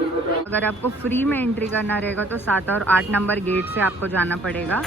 अगर आपको फ्री में एंट्री करना रहेगा तो 7 और 8 नंबर गेट से आपको जाना पड़ेगा।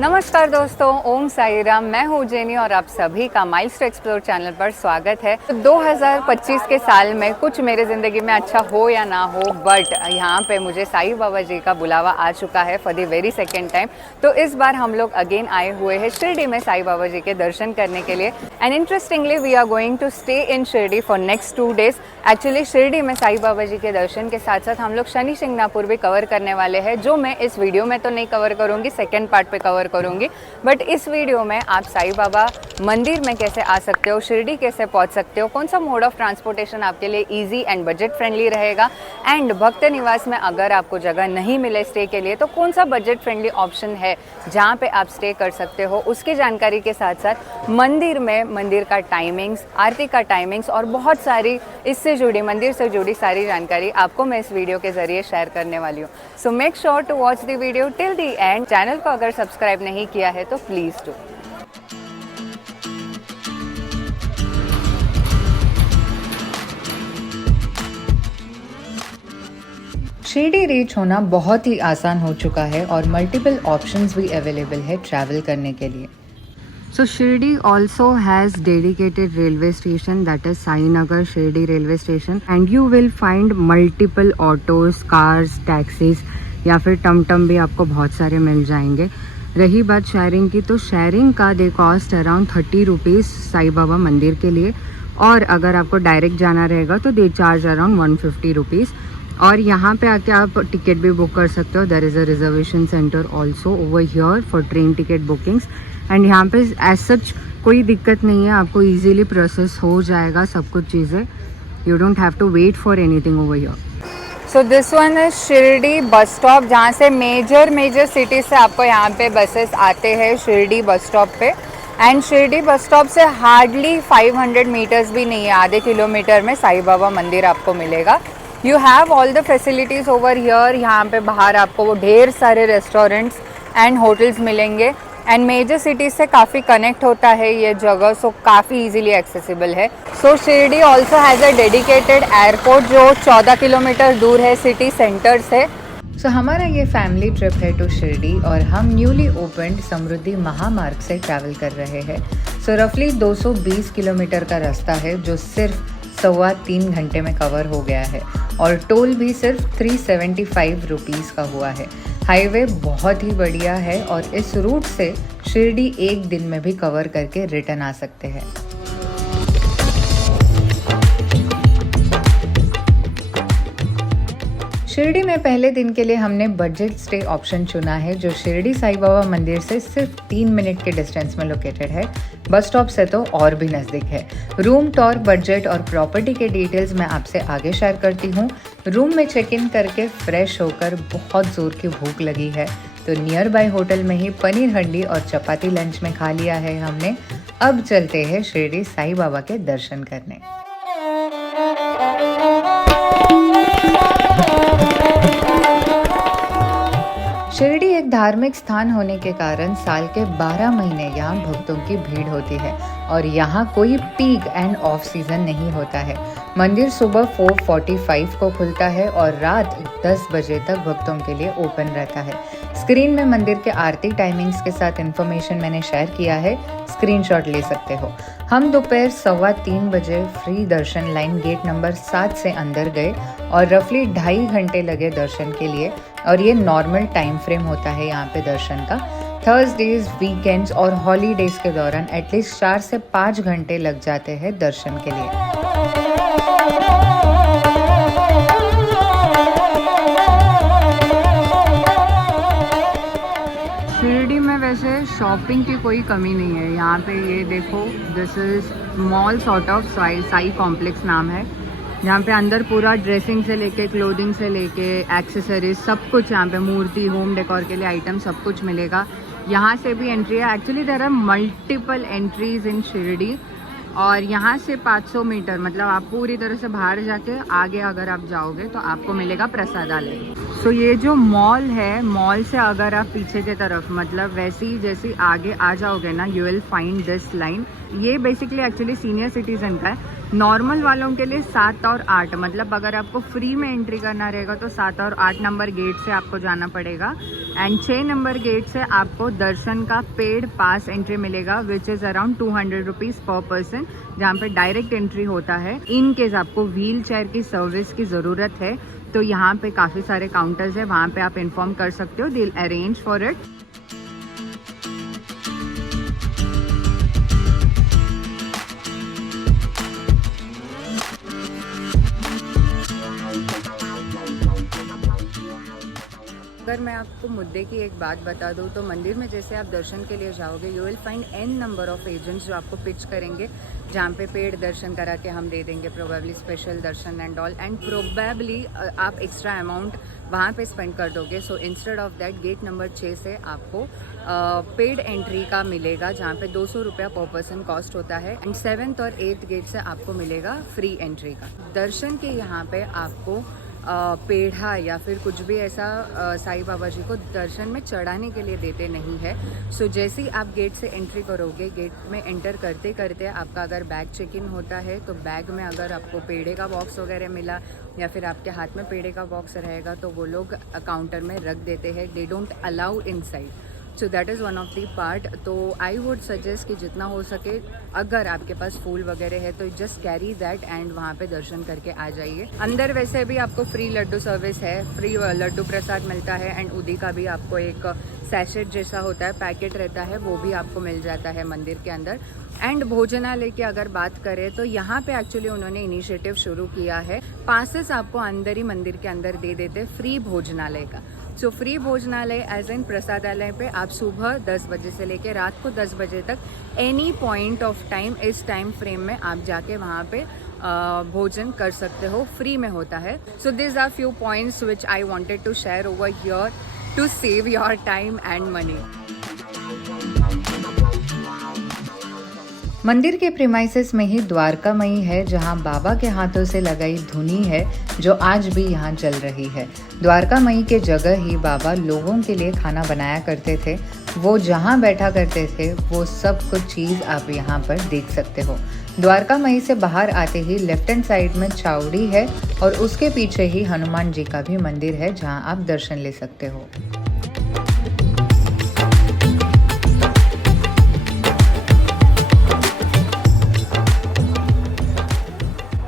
नमस्कार दोस्तों, ओम साई राम। मैं हूँ जेनी और आप सभी का माइल्स टू एक्सप्लोर चैनल पर स्वागत है। तो 2025 के साल में कुछ मेरे ज़िंदगी में अच्छा हो या ना हो, बट यहाँ पे मुझे साईं बाबा जी का बुलावा आ चुका है for the very second time. तो इस बार हम लोग अगेन आए हुए हैं शिरडी में साईं बाबा जी के दर्शन करने के लिए। And interestingly we are going to stay in Shirdi for next 2 days. Actually Shirdi में साईं बाबा जी के दर्शन के साथ साथ हम लोग शनि शिंगणापुर भी कवर करने वाले हैं, जो मैं इस वीडियो में तो नहीं कवर करूँगी, सेकेंड पार्ट पे कवर करूंगी। बट इस वीडियो में आप साईं बाबा मंदिर में कैसे आ सकते हो, शिरडी कैसे पहुंच सकते हो, कौन सा मोड ऑफ ट्रांसपोर्टेशन आपके लिए इजी एंड बजट फ्रेंडली रहेगा, एंड भक्त निवास में अगर आपको जगह नहीं मिले स्टे के लिए तो कौन सा बजट फ्रेंडली ऑप्शन है जहां पे आप स्टे कर सकते हो, उसकी जानकारी के साथ साथ मंदिर में मंदिर का टाइमिंग्स, आरती का टाइमिंग्स और बहुत सारी इससे जुड़ी मंदिर से जुड़ी सारी जानकारी आपको मैं इस वीडियो के जरिए शेयर करने वाली हूँ। So make sure to watch the video till the end. Channel को अगर सब्सक्राइब नहीं किया है तो प्लीज डू। शिरडी रीच होना बहुत ही आसान हो चुका है और मल्टीपल ऑप्शंस भी अवेलेबल है ट्रैवल करने के लिए। So Shirdi also has dedicated railway station, that is Sainagar Shirdi railway station, and you will find multiple autos, cars, taxis या फिर टमटम भी आपको बहुत सारे मिल जाएंगे। रही बात शेयरिंग की, तो शेयरिंग का दे cost around 30 rupees Sai Baba मंदिर के लिए, और अगर आपको डायरेक्ट जाना रहेगा तो दे चार्ज अराउंड 150 रुपीज़। और यहाँ पे आके आप टिकट भी बुक कर सकते हो। There is a reservation centre also over here for train ticket bookings, and यहाँ पे एज सच कोई दिक्कत नहीं है, आपको इजीली प्रोसेस हो जाएगा सब कुछ चीज़ें। You don't have to wait for anything over here. So this one is Shirdi bus stop, जहाँ से मेजर सिटी से आपको यहाँ पे बसेस आते हैं शिरडी बस स्टॉप पे। एंड शिरडी बस स्टॉप से हार्डली 500 मीटर्स भी नहीं है, आधे किलोमीटर में साईं बाबा मंदिर आपको मिलेगा। You have all the facilities over here. यहाँ पे बाहर आपको वो ढेर सारे रेस्टोरेंट्स एंड होटल्स मिलेंगे, एंड मेजर सिटीज से काफ़ी कनेक्ट होता है ये जगह, सो काफ़ी इजीली एक्सेसिबल है। So Shirdi also has a dedicated airport जो 14 किलोमीटर दूर है सिटी सेंटर से। सो हमारा ये फैमिली ट्रिप है टू शिरडी, और हम न्यूली ओपन्ड समृद्धि महामार्ग से ट्रैवल कर रहे हैं। सो रफली 220 किलोमीटर का रास्ता है जो सिर्फ 3.25 घंटे में कवर हो गया है, और टोल भी सिर्फ 375 रुपीज़ का हुआ है। हाईवे बहुत ही बढ़िया है और इस रूट से शिरडी एक दिन में भी कवर करके रिटर्न आ सकते हैं। शिरडी में पहले दिन के लिए हमने बजट स्टे ऑप्शन चुना है, जो शिरडी साईं बाबा मंदिर से सिर्फ 3 मिनट के डिस्टेंस में लोकेटेड है। बस स्टॉप से तो और भी नज़दीक है। रूम टूर, बजट और प्रॉपर्टी के डिटेल्स मैं आपसे आगे शेयर करती हूँ। रूम में चेक इन करके फ्रेश होकर बहुत ज़ोर की भूख लगी है, तो नियर बाय होटल में ही पनीर हंडी और चपाती लंच में खा लिया है हमने। अब चलते हैं शिरडी साईं बाबा के दर्शन करने। शिरडी एक धार्मिक स्थान होने के कारण साल के 12 महीने यहाँ भक्तों की भीड़ होती है, और यहाँ कोई पीक एंड ऑफ सीजन नहीं होता है। मंदिर सुबह 4:45 को खुलता है और रात 10 बजे तक भक्तों के लिए ओपन रहता है। स्क्रीन में मंदिर के आरती टाइमिंग्स के साथ इन्फॉर्मेशन मैंने शेयर किया है, स्क्रीनशॉट ले सकते हो। हम दोपहर 3:15 बजे फ्री दर्शन लाइन गेट नंबर 7 से अंदर गए, और रफली 2.5 घंटे लगे दर्शन के लिए, और ये नॉर्मल टाइम फ्रेम होता है यहाँ पे दर्शन का। थर्सडेज, वीकेंड्स और हॉलीडेज के दौरान एटलीस्ट 4 से 5 घंटे लग जाते हैं दर्शन के लिए। शिरडी में वैसे शॉपिंग की कोई कमी नहीं है। यहाँ पे ये देखो, this is mall sort of Sai complex नाम है, जहाँ पे अंदर पूरा ड्रेसिंग से लेके क्लोथिंग से लेके एक्सेसरीज सब कुछ, यहाँ पे मूर्ति, होम डेकोर के लिए आइटम सब कुछ मिलेगा। यहाँ से भी एंट्री है। Actually there are multiple entries in Shirdi, और यहाँ से 500 मीटर मतलब आप पूरी तरह से बाहर जाके आगे अगर आप जाओगे तो आपको मिलेगा प्रसादालय। सो ये जो मॉल है, मॉल से अगर आप पीछे की तरफ मतलब वैसे ही जैसे आगे आ जाओगे ना, you will find this line. ये बेसिकली एक्चुअली सीनियर सिटीजन का है। नॉर्मल वालों के लिए 7 और 8 मतलब अगर आपको फ्री में एंट्री करना रहेगा तो 7 और 8 नंबर गेट से आपको जाना पड़ेगा। एंड 6 नंबर गेट से आपको दर्शन का पेड पास एंट्री मिलेगा विच इज़ अराउंड 200 रुपीज़ पर पर्सन, जहाँ पे डायरेक्ट एंट्री होता है। इन केस आपको व्हील चेयर की सर्विस की ज़रूरत है तो यहाँ पे काफ़ी सारे काउंटर्स है, वहाँ पे आप इन्फॉर्म कर सकते हो, they will arrange for it. अगर मैं आपको मुद्दे की एक बात बता दूं तो मंदिर में जैसे आप दर्शन के लिए जाओगे you will find n number of agents जो आपको पिच करेंगे, जहाँ पे पेड दर्शन करा के हम दे देंगे, probably special Darshan and all, and probably आप एक्स्ट्रा अमाउंट वहाँ पे स्पेंड कर दोगे। So instead of that get number 6 से आपको पेड एंट्री का मिलेगा, जहाँ पे 200 रुपया पर पर्सन कॉस्ट होता है। एंड 7th और 8th गेट से आपको मिलेगा फ्री एंट्री का। दर्शन के यहाँ पे आपको पेढ़ा या फिर कुछ भी ऐसा साईं बाबा जी को दर्शन में चढ़ाने के लिए देते नहीं है। सो जैसे ही आप गेट से एंट्री करोगे, गेट में एंटर करते करते आपका अगर बैग चेक इन होता है तो बैग में अगर आपको पेड़े का बॉक्स वगैरह मिला या फिर आपके हाथ में पेड़े का बॉक्स रहेगा तो वो लोग काउंटर में रख देते हैं, they don't allow inside. So that is one of the part. तो आई वुड सजेस्ट कि जितना हो सके अगर आपके पास फूल वगैरह है तो जस्ट कैरी दैट एंड वहाँ पे दर्शन करके आ जाइए। अंदर वैसे भी आपको फ्री लड्डू सर्विस है, फ्री लड्डू प्रसाद मिलता है एंड उदी का भी आपको एक सैशेट जैसा होता है, पैकेट रहता है, वो भी आपको मिल जाता है मंदिर के अंदर। एंड भोजनालय की अगर बात करें तो यहाँ पे एक्चुअली उन्होंने इनिशिएटिव शुरू किया है, पासेस आपको अंदर ही मंदिर के अंदर दे देते फ्री भोजनालय का। सो फ्री भोजनालय एज इन प्रसादालय पे आप सुबह 10 बजे से लेकर रात को 10 बजे तक एनी पॉइंट ऑफ टाइम इस टाइम फ्रेम में आप जाके वहाँ पे भोजन कर सकते हो, फ्री में होता है। So this are few points which I wanted to share over here to save your time and money. मंदिर के प्रीमाइसेस में ही द्वारका मई है, जहां बाबा के हाथों से लगाई धुनी है जो आज भी यहां चल रही है। द्वारका मई के जगह ही बाबा लोगों के लिए खाना बनाया करते थे। वो जहां बैठा करते थे वो सब कुछ चीज़ आप यहां पर देख सकते हो। द्वारका मई से बाहर आते ही लेफ्ट हैंड साइड में चावड़ी है और उसके पीछे ही हनुमान जी का भी मंदिर है जहां आप दर्शन ले सकते हो।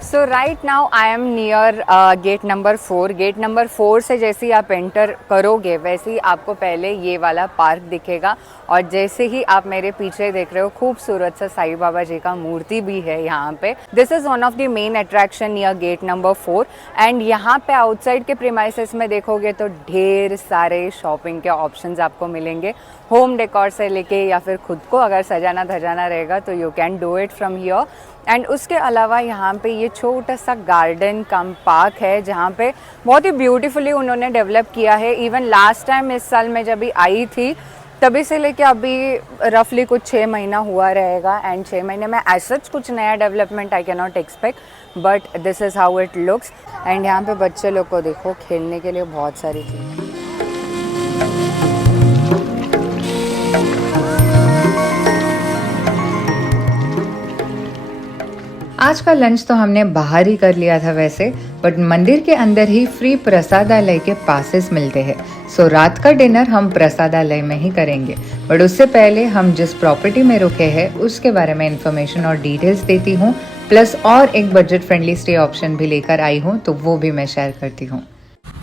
So right now I am near gate number 4। Gate number 4 से जैसे ही आप एंटर करोगे वैसे ही आपको पहले ये वाला पार्क दिखेगा और जैसे ही आप मेरे पीछे देख रहे हो खूबसूरत सा साईं बाबा जी का मूर्ति भी है यहाँ पे। This is one of the main attraction near gate number 4। And यहाँ पे आउटसाइड के प्रीमाइसेस में देखोगे तो ढेर सारे शॉपिंग के ऑप्शंस आपको मिलेंगे, होम डेकोर से लेके या फिर खुद को अगर सजाना धजाना रहेगा तो you can do it from here. And उसके अलावा यहाँ पे ये छोटा सा गार्डन कम पार्क है जहाँ पे बहुत ही ब्यूटीफुली उन्होंने डेवलप किया है। इवन लास्ट टाइम इस साल में जब आई थी तभी से लेके अभी रफली कुछ 6 महीना हुआ रहेगा। एंड 6 महीने में एज सच कुछ नया development I can not expect, but this is how it looks. And यहाँ पे बच्चे लोग को देखो खेलने के लिए बहुत सारी चीज़ें। आज का लंच तो हमने बाहर ही कर लिया था वैसे, बट मंदिर के अंदर ही फ्री प्रसादालय के पासेस मिलते हैं। सो रात का डिनर हम प्रसादालय में ही करेंगे, बट उससे पहले हम जिस प्रॉपर्टी में रुके हैं उसके बारे में इंफॉर्मेशन और डिटेल्स देती हूँ, प्लस और एक बजट फ्रेंडली स्टे ऑप्शन भी लेकर आई हूँ तो वो भी मैं शेयर करती हूँ।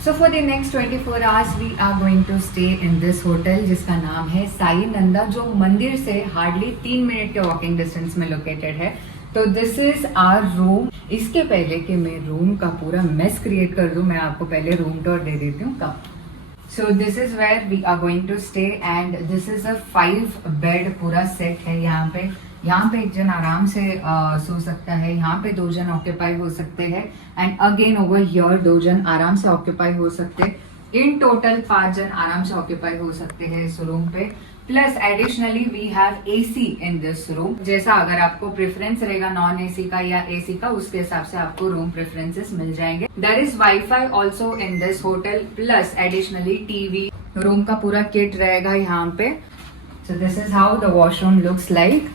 So for the next 24 hours we are going to stay in this hotel जिसका नाम है साई नंदा, जो मंदिर से हार्डली 3 मिनट के वॉकिंग डिस्टेंस में लोकेटेड है। तो दिस इज आवर रूम। इसके पहले कि मैं रूम का पूरा मेस क्रिएट कर दूं, मैं आपको पहले रूम टूर दे देती हूँ कब। So this is where we are going to stay and this is a 5 bed पूरा सेट है। यहाँ पे एक जन आराम से सो सकता है, यहाँ पे 2 जन ऑक्यूपाई हो सकते हैं एंड अगेन ओवर हियर 2 जन आराम से ऑक्यूपाई हो सकते हैं। इन टोटल 5 जन आराम से ऑक्यूपाई हो सकते हैं इस रूम पे। Plus additionally we have AC in this room. जैसा अगर आपको प्रेफरेंस रहेगा नॉन एसी का या एसी का, उसके हिसाब से आपको रूम प्रेफरेंसेस मिल जाएंगे। There is wifi also in this hotel, plus additionally TV, room का पूरा किट रहेगा यहाँ पे। So this is how the washroom looks like.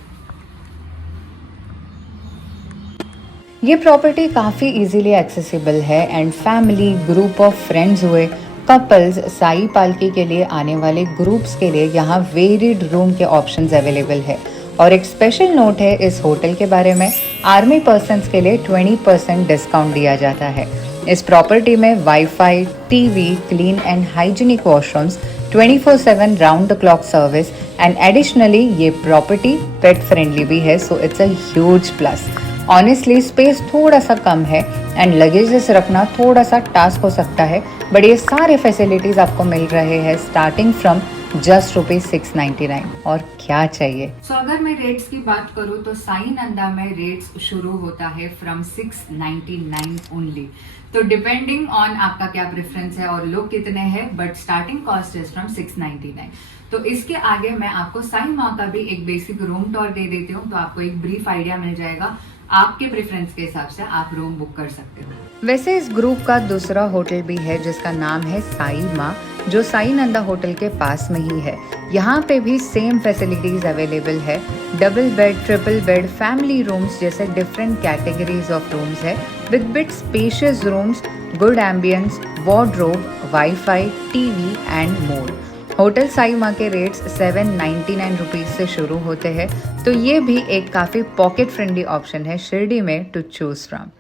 ये प्रॉपर्टी काफ़ी इजीली एक्सेसिबल है and family, group of friends हुए, कपल्स, साई पालकी के लिए आने वाले ग्रुप्स के लिए यहाँ वेरिड रूम के ऑप्शंस अवेलेबल है। और एक स्पेशल नोट है इस होटल के बारे में, आर्मी पर्सन्स के लिए 20% डिस्काउंट दिया जाता है। इस प्रॉपर्टी में wifi, TV, clean and hygienic washrooms, 24/7 round the clock service and additionally ये प्रॉपर्टी पेट फ्रेंडली भी है, so it's a huge plus. Honestly space थोड़ा सा कम है एंड लगेजेस रखना थोड़ा सा टास्क हो सकता है, बट ये सारे फैसिलिटीज आपको मिल रहे हैं स्टार्टिंग फ्रॉम जस्ट ₹699। और क्या चाहिए। सो अगर मैं रेट्स की बात करूँ तो साई नंदा में रेट्स शुरू होता है फ्रॉम 699 ओनली। तो डिपेंडिंग ऑन आपका क्या प्रेफरेंस है और लोग कितने हैं, but starting cost is from 699। तो इसके आगे मैं आपको साई माँ का भी एक बेसिक रूम टूर दे देती हूँ, तो आपको एक ब्रीफ आइडिया मिल जाएगा। आपके प्रेफरेंस के हिसाब से आप रूम बुक कर सकते हो। वैसे इस ग्रुप का दूसरा होटल भी है जिसका नाम है साई माँ, जो साई नंदा होटल के पास में ही है। यहाँ पे भी सेम फैसिलिटीज अवेलेबल है, double bed, triple bed, family rooms जैसे डिफरेंट कैटेगरीज ऑफ रूम्स है, with bit spacious rooms, good ambience, wardrobe, wifi, TV and more. Hotel Sai माँ के रेट्स 799 रुपीज से शुरू होते हैं, तो ये भी एक काफ़ी पॉकेट फ्रेंडली ऑप्शन है शिरडी में टू चूज फ्रॉम।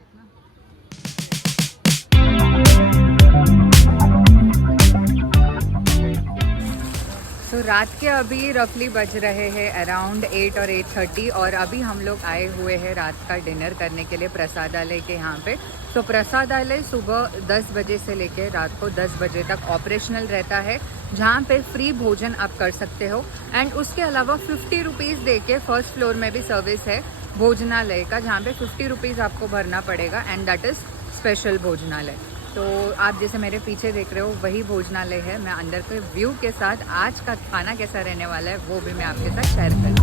तो रात के अभी रफली बज रहे हैं अराउंड 8 और 8:30 और अभी हम लोग आए हुए हैं रात का डिनर करने के लिए प्रसादालय के यहाँ पे। तो प्रसादालय सुबह 10 बजे से लेकर रात को 10 बजे तक ऑपरेशनल रहता है, जहाँ पे फ्री भोजन आप कर सकते हो एंड उसके अलावा 50 रुपीज़ दे के फर्स्ट फ्लोर में भी सर्विस है भोजनालय का, जहाँ पे 50 रुपीज़ आपको भरना पड़ेगा एंड दैट इज़ स्पेशल भोजनालय। तो आप जैसे मेरे पीछे देख रहे हो वही भोजनालय है। मैं अंदर के व्यू के साथ आज का खाना कैसा रहने वाला है वो भी मैं आपके साथ शेयर करूँगी।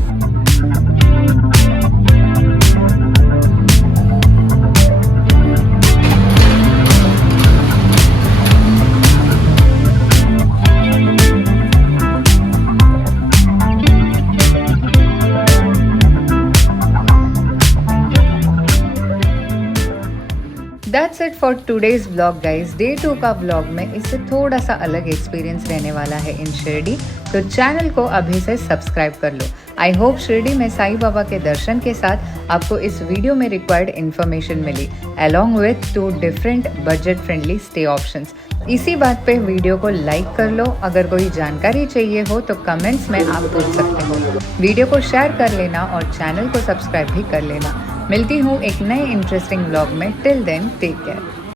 That's it for today's vlog guys। Day 2 का vlog में इससे थोड़ा सा अलग एक्सपीरियंस रहने वाला है इन शिरडी, तो चैनल को अभी से सब्सक्राइब कर लो। आई होप शिरडी में साईं बाबा के दर्शन के साथ आपको इस वीडियो में रिक्वायर्ड इन्फॉर्मेशन मिली, along with 2 different budget friendly stay options. इसी बात पे वीडियो को लाइक कर लो। अगर कोई जानकारी चाहिए हो तो कमेंट्स में आप पूछ सकते हो। वीडियो को शेयर कर लेना और चैनल को सब्सक्राइब भी कर लेना। मिलती हूँ एक नए इंटरेस्टिंग व्लॉग में। Till then take care.